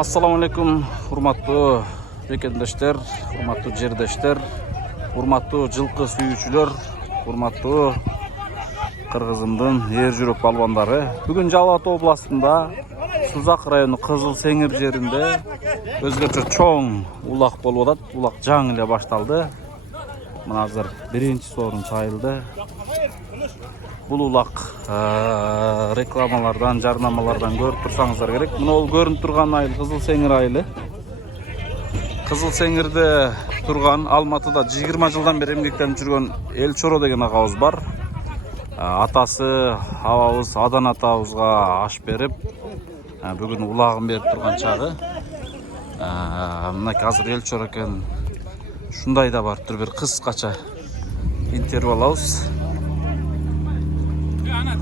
Assalamu alaikum, hurmatlı bekendeşler, hurmatlı жердештер, hurmatlı жылқы сүйүүчүлөр, hurmatlı Кыргызымдын эр жүрөк балбандары. Бүгүн Жалал Ата областында Сузак району Кызыл Сеңир жеринде өзгөчө чоң улак болуп атат. Улак жаңы эле башталды. Мына азыр биринчи сорун сайылды. Бул улак рекламалардан, жарнамалардан көрүп турсаңыздар керек. Мына ол көрүнүп турган айыл Кызыл Сеңир айылы. Кызыл Сеңирде турган Алматыда 20 жылдан бери эмгектенип жүргөн Элчоро деген агабыз бар. Атасы абабыз Адан атабызга аш берип, бүгүн улагын берип турган чагы. Мына азыр Элчоро экен. Шундай да бар, бир кыскача интервью алабыз.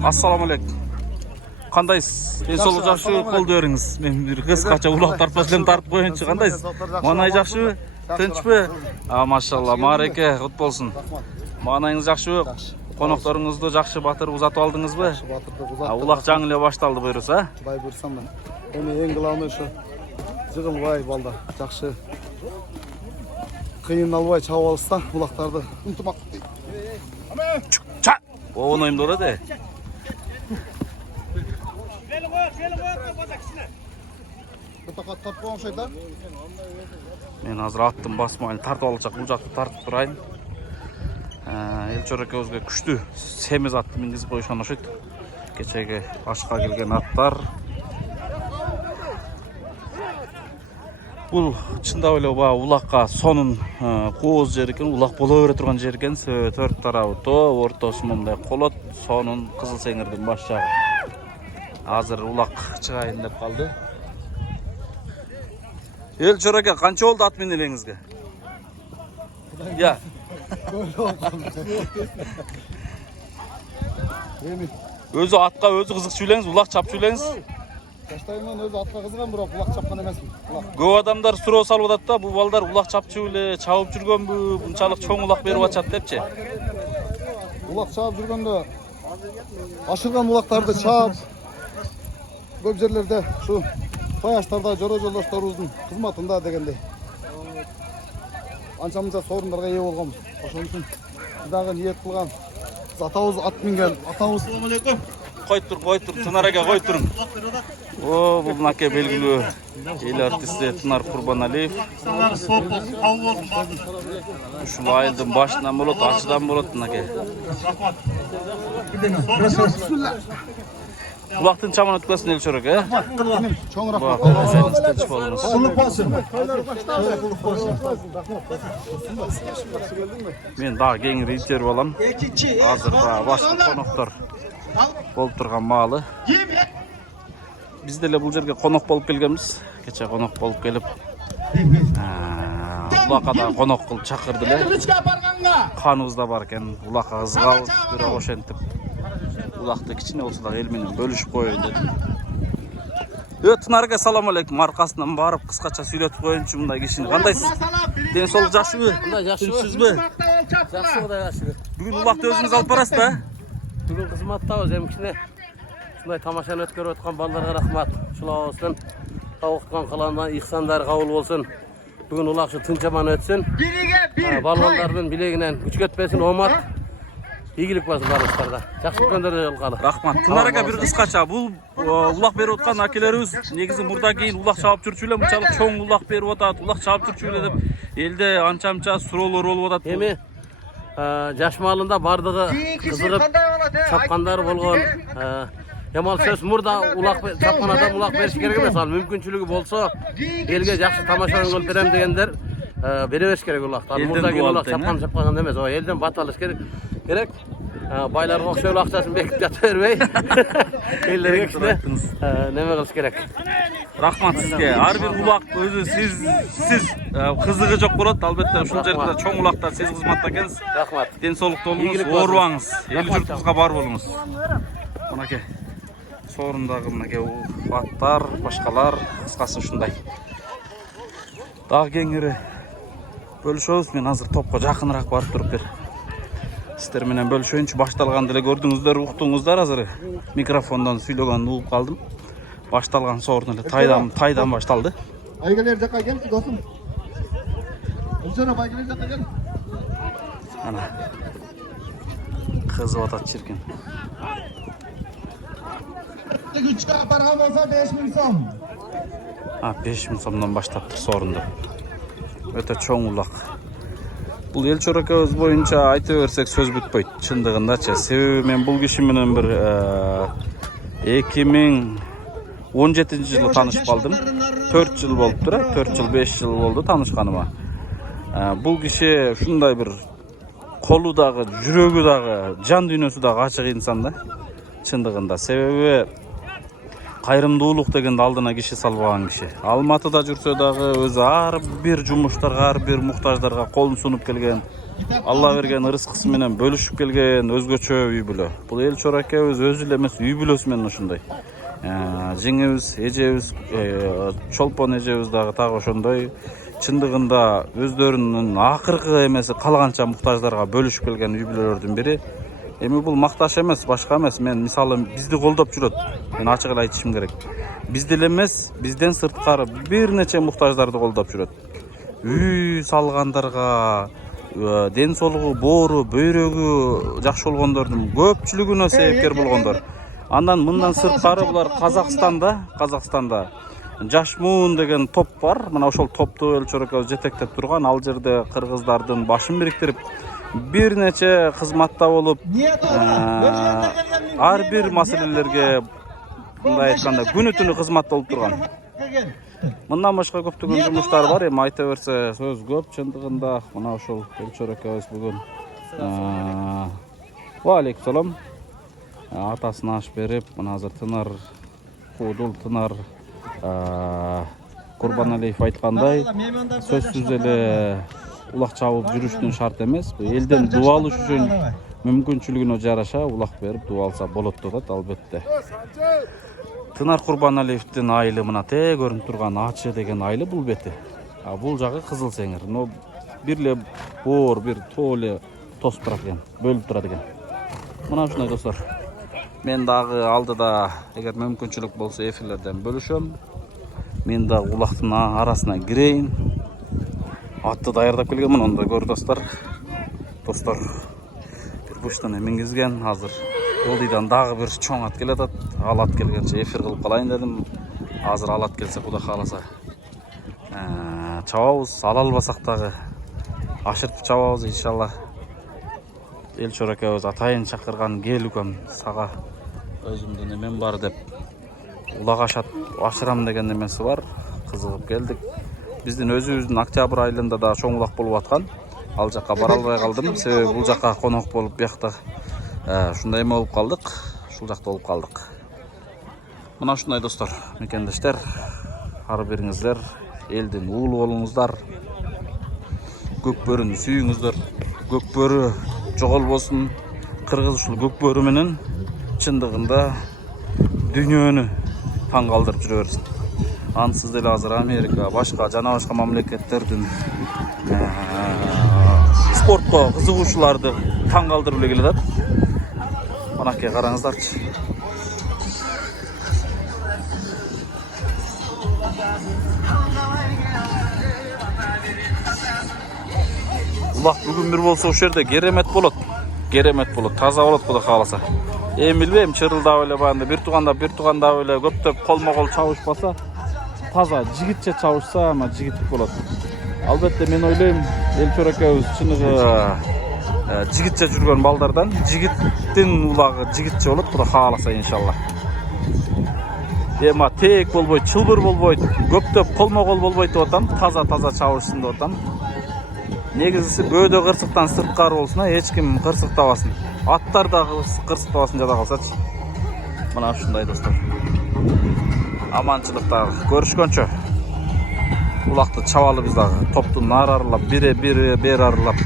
Assalamu alaikum. Кандайсыз? Денсаулык жакшыбы? Кол бериңиз. Мен бир кыскача улак тартпас элем тартып коеюнчу. Кандайсыз? Маанай жакшыбы? Тынчпы? Машалла, маареке, кут болсун. Маанайыңыз жакшыбы? Конокторуңузду жакшы батыр узатып алдыңызбы? Улак жаңы эле башталды буйруса? Кудай буйрса мына. Эми эң главный ошо жыгылбай балдар жакшы кыйналбай чабып алышса, улактарды ынтымак. Ча! Оонойм болот э. Мен азыр аттым басмайын тартып алачак, бул жакты тартып турайын. Элчоро экөөбүзгө күчтүү семиз атты мингизип коюшкан окшойт. Кечеги ашка келген аттар. Бул чындап эле улакка сонун кооз жер экен, улак боло бере турган жер экен. Төрт тарабы тоо, ортосу мындай колот, сонун Кызыл Сеңирдин баш жагы. Азыр улак чыгайын деп калды. Элчоро эке, канча болду ат минелеңизге? Я. Өзү атка өзү кызыкчу элеңиз, улак чапчу элеңиз. Жаштайымдан өзү атка кызыгам, бирок улак чапкан эмесмин. Көп адамдар суроо салып атат да, бул балдар улак чапчу эле, чабып жүргөнбү, мынчалык чоң улак берип атат депчи. Улак чабып жүргөндө ашырган улактарды чаап көп жерлерде ушу кояштарда жора жолдошторубуздун кызматында дегендей. Анча-мынча сорундарга ээ болгонбуз. Ошон үчүн дагы ниет кылган. Атабыз ат минген, атабыз. Assalamu alaikum. Кой тур, Тынар эке кой туруң. О, бул наке белгилүү эл артисти Тынар Курбаналиев. Ушул айылдын башынан болот, ачыдан болот наке. Улактын чаман өткөсүн Элчоро эке. Чоң рахмат. Тынч болуңуз. Мен дагы кеңири интервью алам. Азыр да башка коноктор болуп турган маалы. Биз деле бул жерге конок болуп келгенбиз. Кече конок болуп келип, улакка да конок кылып чакырды эле. Каныбыз да бар экен, улакка кызыгабыз, бирок ошентип улакты кичине болсо да эл менен бөлүшүп коеюн дедим. Тынар эке, салам алейкум. Аркасынан барып кыскача сүйлөтүп коеюнчу мындай кишини. Кандайсыз? Денсаулык жакшыбы? Кандай жакшыбы? Тынчсызбы? Жакшы, Кудай жакшы. Бүгүн улакты өзүңүз алып барасыз да? Бүгүн кызматтабыз, эми кичине ушундай тамашаны өткөрүп аткан балдарга рахмат. Ушуларыбыздын окуткан кылган ихсандары кабыл болсун. Бүгүн улак ушу тынчаман өтсүн. Балбандардын билегинен күч кетпесин, омат. Ийгилик болсун баарыбыздарга. Жакшы күндөрдө жолукалы. Рахмат. Тынар эке, бир кыскача бул улак берип аткан акелерибиз негизи мурда кийин улак чабып жүрчү эле, мынчалык чоң улак берип атат, улак чабып жүрчү эле деп элде анча-мынча суроолор болуп атат. Эми жаш маалында бардыгы кызыгып чапкандар болгон. Ямал сөз мурда улак чапкан адам улак бериш керек эмес. Ал мүмкүнчүлүгү болсо элге жакшы тамашаны кылып берем дегендер бере бериш керек улактар. Мурда кийин улак чапкан эмес. Элден бат алыш керек. Байларга окшой акчасын бекитип жата бербей, элдерге кичине неме кылыш керек. Рахмат сизге. Ар бир улак өзү сиз кызыгы жок болот. Албетте ушул жерде чоң улакта сиз кызматта экенсиз. Рахмат. Денсаулыктуу болуңуз, оорубаңыз, эл журтубузга бар болуңуз. Мынакей соорундагы мынакей аттар, башкалар, кыскасы ушундай. Дагы кеңири бөлүшөбүз. Мен азыр топко жакыныраак барып туруп бер. Сиздер менен бөлүшөйүнчү. Башталганды эле көрдүңүздөр, уктуңуздар. Азыр микрофондон сүйлөгөндү угуп калдым. Башталган сорун эле тайдан башталды. Байгелер жакка келчи досум. Элчора байгелер жакка кел. Ана. Кызып атат чиркин. Güçlü aparan olsa 5.000 som. 5.000 сомдон баштаптыр сорунду. Өтө чоң улак. Бул эл чоракабыз боюнча айта берсек сөз бүтпөйт. Чындыгындачы себеби мен бул киши менен бир 2017-жылы таанышып калдым. 4 жыл болуптур, 4 жыл 5 жыл болду таанышканыма. Бул киши ушундай бир колу дагы, жүрөгү дагы, жан дүйнөсү дагы ачык инсан да. Чындыгында себеби кайрымдуулук дегенди алдына киши салбаган киши. Алматыда жүрсө дагы өзү ар бир жумуштарга, ар бир муктаждарга колун сунуп келген. Алла берген ырыскысы менен бөлүшүп келген өзгөчө үй бүлө. Бул эл чоракебиз өзү эле эмес, үй бүлөсү менен ушундай. Жеңебиз, эжебиз, чолпон эжебиз дагы так ошондой. Чындыгында өздөрүнүн акыркы эмеси калганча муктаждарга бөлүшүп келген үй бүлөлөрдүн бири. Эми бул макташ эмес, башка эмес. Мен мисалы бизди колдоп жүрөт. Мен ачык эле айтышым керек. Бизди эле эмес, бизден сырткары бир нече муктаждарды колдоп жүрөт. Үй салгандарга, ден соолугу, боору, бөйрөгү жакшы болгондордун көпчүлүгүнө себепкер болгондор. Андан мындан сырткары булар Казакстанда Жашмуун деген топ бар. Мына ошол топту эл чоракабыз жетектеп турган. Ал жерде кыргыздардын башын бириктирип бир нече кызматта болуп, ар бир маселелерге мындай айтканда күнү түнү кызматта болуп турган. Мындан башка көптөгөн жумуштар бар. Эми айта берсе сөз көп. Чындыгында мына ошол эл чоракабыз бүгүн ва алейкум салам. Атасына аш берип, мына азыр тынар, куудул тынар Курбаналиев айткандай, сөзсүз эле улак чабып жүрүштүн шарт эмес. Элден дуа алыш үчүн мүмкүнчүлүгүнө жараша улак берип дуа алса болот деп албетте. Тынар Курбаналиевдин айылы мына те көрүнүп турган ачы деген айылы бул бети. Бул жагы Кызыл Сеңир. Но бир эле боор, бир тоо эле тосуп турат экен, бөлүп турат экен. Мына ушундай достор. Мен дагы алдыда эгер мүмкүнчүлүк болсо эфирлерден бөлүшөм. Мен дагы улактын арасына кирейин. Атты даярдап келгенмин, онда көр достор. Достор бир буштан мингизген. Азыр Олдийдан дагы бир чоң ат келатат. Ал ат келгенче эфир кылып калайын дедим. Азыр ал ат келсе Кудай кааласа чабабыз, ала албасак дагы ашыртып чабабыз иншалла. Эл чоракабыз атайын чакырган кел укам сага өзүмдүн эмен бар деп улак ашырам деген эмеси бар. Кызыгып келдик. Биздин өзүбүздүн октябрь айылында да чоң улак болуп аткан. Ал жакка бара албай калдым. Себеби бул жакка конок болуп биякта ушундай эме болуп калдык. Ушул жакта болуп калдык. Мына ушундай достор, мекендештер, ар бириңиздер элдин уулу болуңуздар. Көкбөрүнү сүйүңүздөр. Көкбөрү жоголбосун. Кыргыз ушул көкбөрү менен чындыгында дүйнөнү таң калтырып жүрө берсин. Ансыз эле азыр Америка, башка жана башка мамлекеттердин спортко кызыгуучуларды таң калтырып эле келатат. Манакей караңыздарчы. Улак бүгүн бир болсо ошол жерде керемет болот. Керемет болот, таза болот Кудай кааласа. Эми билбейм, чырылдап эле баягы бир тугандап эле көптөп колмо-кол чабышпаса, таза жигитче чабышса, ама жигиттик болот. Албетте мен ойлойм, эл чоракабыз чыныгы жигитче жүргөн балдардан, жигиттин улагы жигитче болот Кудай кааласа иншалла. Эми тек болбойт, чылбыр болбойт, көптөп колмо-кол болбойт деп атам, таза чабышсын деп атам. Негизиси бөөдө кырсыктан сырткары болсун, эч ким кырсыктабасын. Аттар да кырсыктабасын жада калсачы. Мына ушундай достор. Аманчылыктар көрүшкөнчө. Улакты чабалы биз дагы. Топтун нары аралап, бери аралап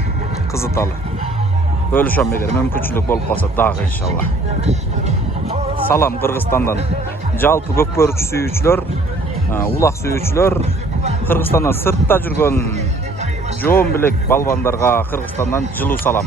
кызыталы. Бөлүшөм эгер мүмкүнчүлүк болуп калса дагы иншалла. Салам Кыргызстандан. Жалпы көкбөрүчү сүйүүчүлөр, улак сүйүүчүлөр, Кыргызстандан сыртта жүргөн жоон белек балбандарга Кыргызстандан жылуу салам.